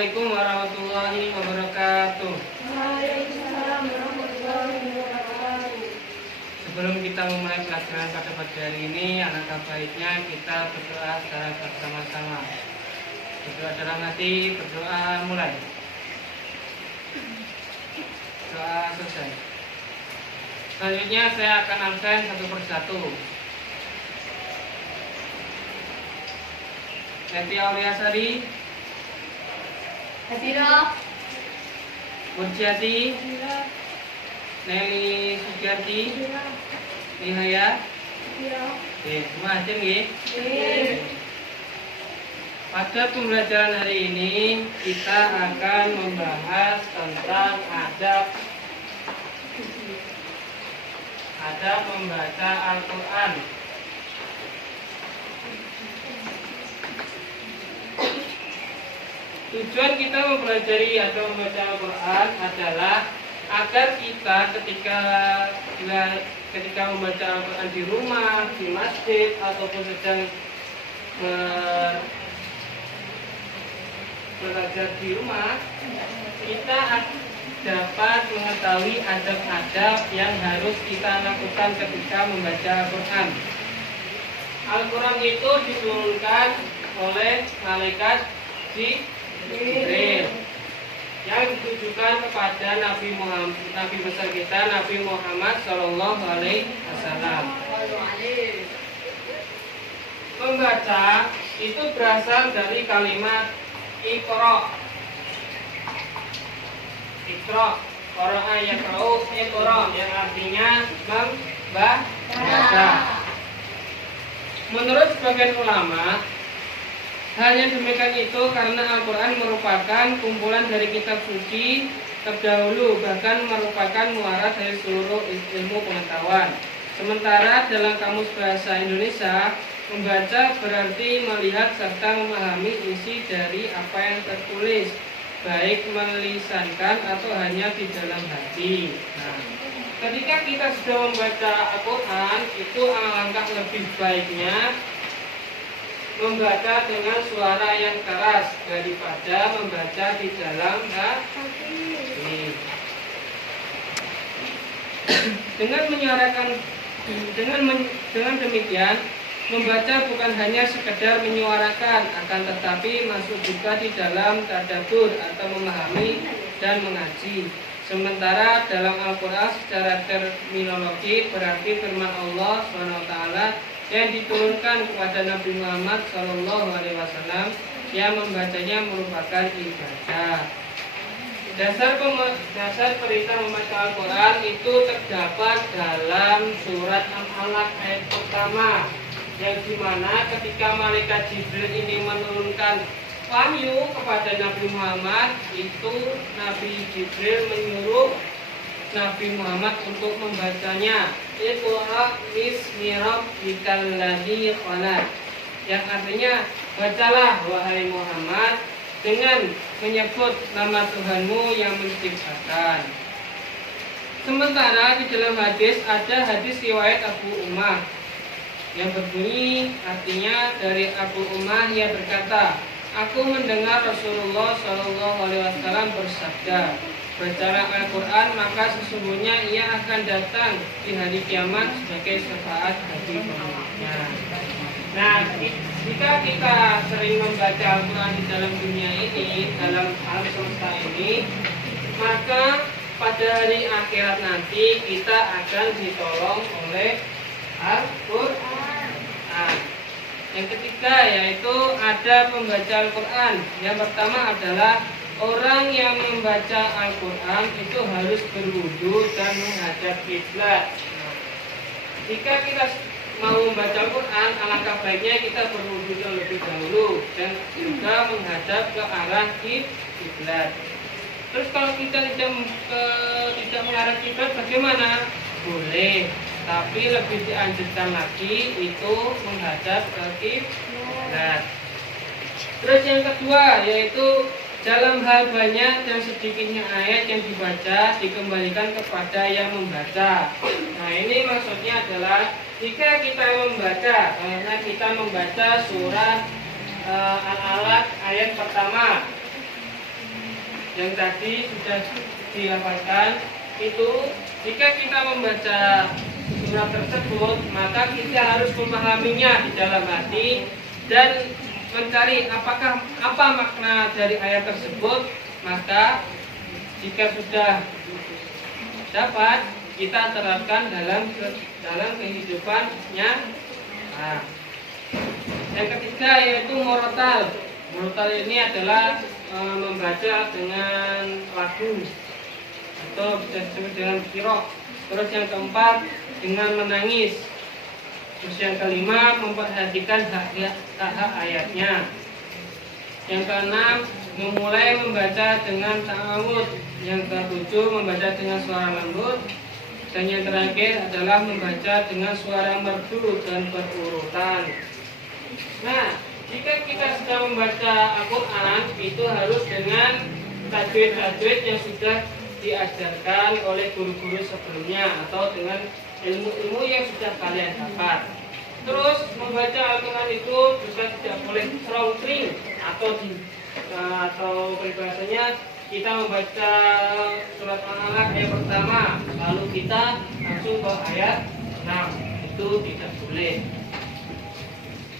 Assalamualaikum warahmatullahi wabarakatuh. Waalaikumsalam warahmatullahi wabarakatuh. Sebelum kita memulai pelajaran pada pagi hari ini, alangkah baiknya kita berdoa secara bersama-sama. Berdoa dalam hati, berdoa mulai. Doa selesai. Selanjutnya saya akan absen satu persatu. Neti Auliasari, Hadiroh. Murjiati, Nelly Sugiarti, Nihaya. Oke, semua hadir nggih? Pada pembelajaran hari ini kita akan membahas tentang adab membaca Al-Quran. Tujuan kita mempelajari atau membaca Al-Quran adalah agar kita ketika membaca Al-Quran di rumah, di masjid, ataupun sedang belajar di rumah, kita dapat mengetahui adab-adab yang harus kita lakukan ketika membaca Al-Quran. Al-Quran itu diturunkan oleh malaikat Jibril yang ditujukan kepada Nabi besar kita, Nabi Muhammad Shallallahu Alaihi Wasallam. Membaca itu berasal dari kalimat Iqra. Iqra, qara'a yaqra'u, Iqra yang artinya membaca. Menurut sebagian ulama, hanya demikian itu karena Al-Quran merupakan kumpulan dari kitab suci terdahulu, bahkan merupakan muara dari seluruh ilmu pengetahuan. Sementara dalam Kamus Bahasa Indonesia, membaca berarti melihat serta memahami isi dari apa yang tertulis, baik melisankan atau hanya di dalam hati. Nah, ketika kita sudah membaca Al-Quran, itu alangkah lebih baiknya membaca dengan suara yang keras daripada membaca di dalam hati. Dengan demikian, membaca bukan hanya sekedar menyuarakan, akan tetapi masuk juga di dalam tadabbur atau memahami dan mengaji. Sementara dalam Al-Quran secara terminologi berarti firman Allah SWT yang diturunkan kepada Nabi Muhammad SAW yang membacanya merupakan ibadah. Dasar perintah membaca Al-Quran itu terdapat dalam surat Al-Alaq ayat pertama, yang dimana ketika malaikat Jibril ini menurunkan wahyu kepada Nabi Muhammad, itu Nabi Jibril menyuruh Nabi Muhammad untuk membacanya. Iqra bismi rabbikal ladzi khalaq, yang artinya bacalah wahai Muhammad dengan menyebut nama Tuhanmu yang menciptakan. Sementara di dalam hadis ada hadis riwayat Abu Ummah yang berbunyi, artinya dari Abu Ummah ia berkata, aku mendengar Rasulullah SAW bersabda, bacalah Al-Quran maka sesungguhnya ia akan datang di hari kiamat sebagai syafaat bagi pengikutnya. Nah, jika kita sering membaca Al-Quran di dalam dunia ini, dalam alam semesta ini, maka pada hari akhirat nanti kita akan ditolong oleh Al-Quran. Nah, yang ketiga yaitu ada pembaca Al-Quran. Yang pertama adalah orang yang membaca Al-Quran itu harus berwudu dan menghadap kiblat. Jika kita mau membaca Al-Quran, alangkah baiknya kita berwudu terlebih dahulu dan juga menghadap ke arah kiblat. Terus kalau kita tidak mengarah kiblat bagaimana? Boleh, tapi lebih dianjurkan lagi itu menghadap ke kiblat. Terus yang kedua yaitu dalam hal banyak dan sedikitnya ayat yang dibaca dikembalikan kepada yang membaca. Nah, ini maksudnya adalah jika kita membaca, karena kita membaca surat Al-Alaq ayat pertama, yang tadi sudah dihafalkan itu, jika kita membaca surat tersebut maka kita harus memahaminya di dalam hati dan mencari apa makna dari ayat tersebut. Maka jika sudah dapat, kita terapkan dalam kehidupannya. Nah, yang ketiga yaitu murotal. Murotal ini adalah membaca dengan lagu atau bisa disebut dengan qiraah. Terus yang keempat dengan menangis. Terus yang kelima memperhatikan hak ayatnya. Yang keenam memulai membaca dengan ta'awud. Yang ketujuh membaca dengan suara lembut. Dan yang terakhir adalah membaca dengan suara merdu dan berurutan. Nah, jika kita sedang membaca Al-Quran, itu harus dengan tajwid-tajwid yang sudah diajarkan oleh guru-guru sebelumnya atau dengan ilmu-ilmu yang sudah kalian dapat. Terus membaca Al-Quran itu juga tidak boleh strong-string atau peribahasanya kita membaca surat Al-Alaq ayat pertama lalu kita langsung ke ayat 6, itu tidak boleh.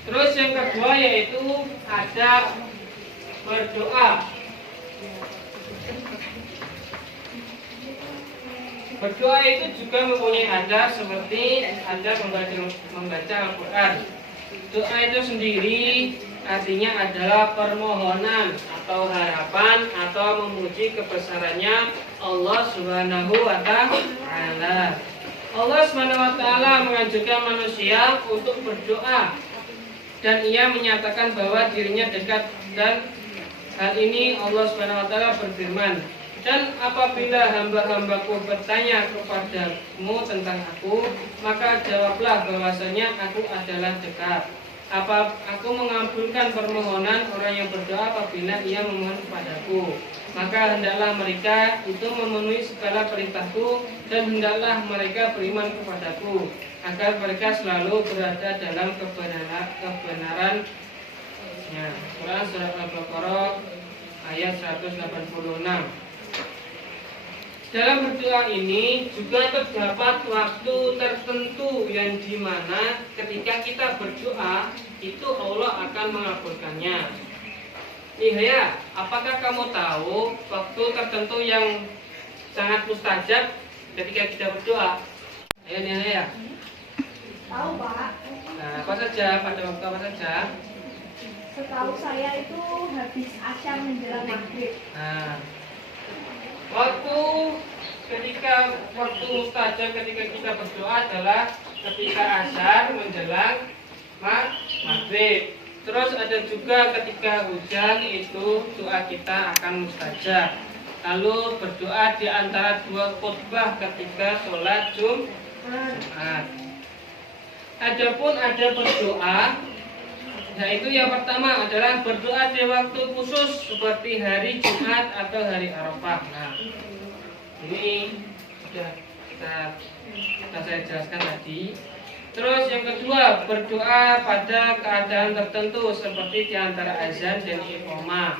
Terus yang kedua yaitu adab berdoa. Berdoa itu juga mempunyai adab seperti adab membaca Al-Quran. Doa itu sendiri artinya adalah permohonan atau harapan atau memuji kebesarannya Allah Subhanahu wa Ta'ala. Allah Subhanahu wa Ta'ala menganjurkan manusia untuk berdoa dan ia menyatakan bahwa dirinya dekat, dan hal ini Allah Subhanahu wa Ta'ala berfirman, dan apabila hamba-hambaku bertanya kepadamu tentang aku, maka jawablah bahwasanya aku adalah dekat. Aku mengabulkan permohonan orang yang berdoa apabila ia memohon kepadaku. Maka hendaklah mereka itu memenuhi segala perintahku, dan hendaklah mereka beriman kepadaku, agar mereka selalu berada dalam kebenaran. Quran Surat Al-Baqarah ayat 186. Dalam berdoa ini juga terdapat waktu tertentu yang dimana ketika kita berdoa itu Allah akan mengabulkannya. Iya, apakah kamu tahu waktu tertentu yang sangat mustajab ketika kita berdoa? Ayo nih ya. Tahu Pak. Nah, apa saja, pada waktu apa saja? Setahu saya itu habis asyam menjelang maghrib. Nah, waktu mustajab ketika kita berdoa adalah ketika asar menjelang maghrib. Terus ada juga ketika hujan itu doa kita akan mustajab. Lalu berdoa di antara dua khutbah ketika sholat Jumat. Adapun ada berdoa, yaitu yang pertama adalah berdoa di waktu khusus seperti hari Jumat atau hari Arafah. Nah, ini sudah saya jelaskan tadi. Terus yang kedua, berdoa pada keadaan tertentu seperti di antara azan dan iqamah.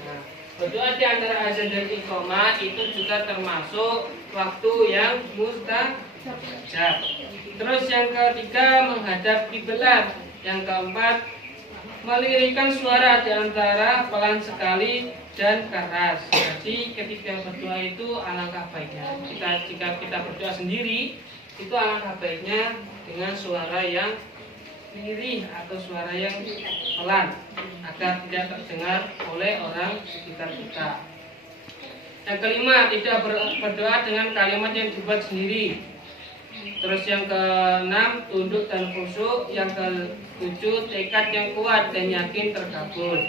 Nah, berdoa di antara azan dan iqamah itu juga termasuk waktu yang mustajab. Terus yang ketiga, menghadap kiblat. Yang keempat, melirikkan suara di antara pelan sekali dan keras. Jadi ketika berdoa itu alangkah baiknya jika kita berdoa sendiri, itu alangkah baiknya dengan suara yang lirih atau suara yang pelan agar tidak terdengar oleh orang sekitar kita. Yang kelima, tidak berdoa dengan kalimat yang dibuat sendiri. Terus yang keenam, tunduk dan khusyuk. Yang ketujuh, tekad yang kuat dan yakin terkabul.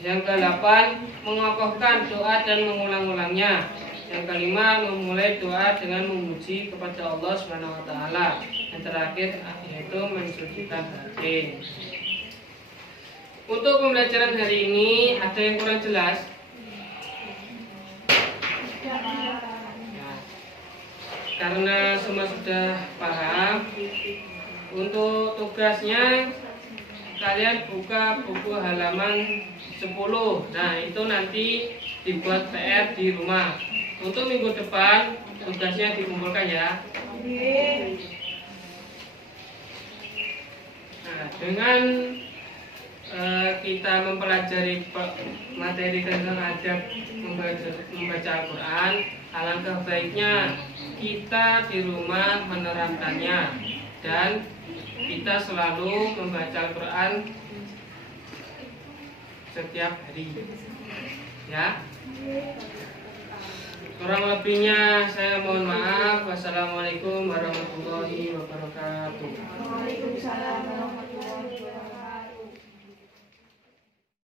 Yang kedelapan, mengokohkan doa dan mengulang-ulangnya. Yang kelima, memulai doa dengan memuji kepada Allah Subhanahu wa Ta'ala. Yang terakhir yaitu mensucikan batin. Untuk pembelajaran hari ini ada yang kurang jelas? Karena semua sudah paham, untuk tugasnya kalian buka buku halaman 10. Nah, itu nanti dibuat PR di rumah. Untuk minggu depan tugasnya dikumpulkan ya. Nah, dengan kita mempelajari materi tentang adab membaca Al-Quran, alangkah baiknya kita di rumah menerapkannya dan kita selalu membaca Al-Quran setiap hari ya. Kurang lebihnya saya mohon maaf. Wassalamualaikum warahmatullahi wabarakatuh. Waalaikumsalam warahmatullahi wabarakatuh.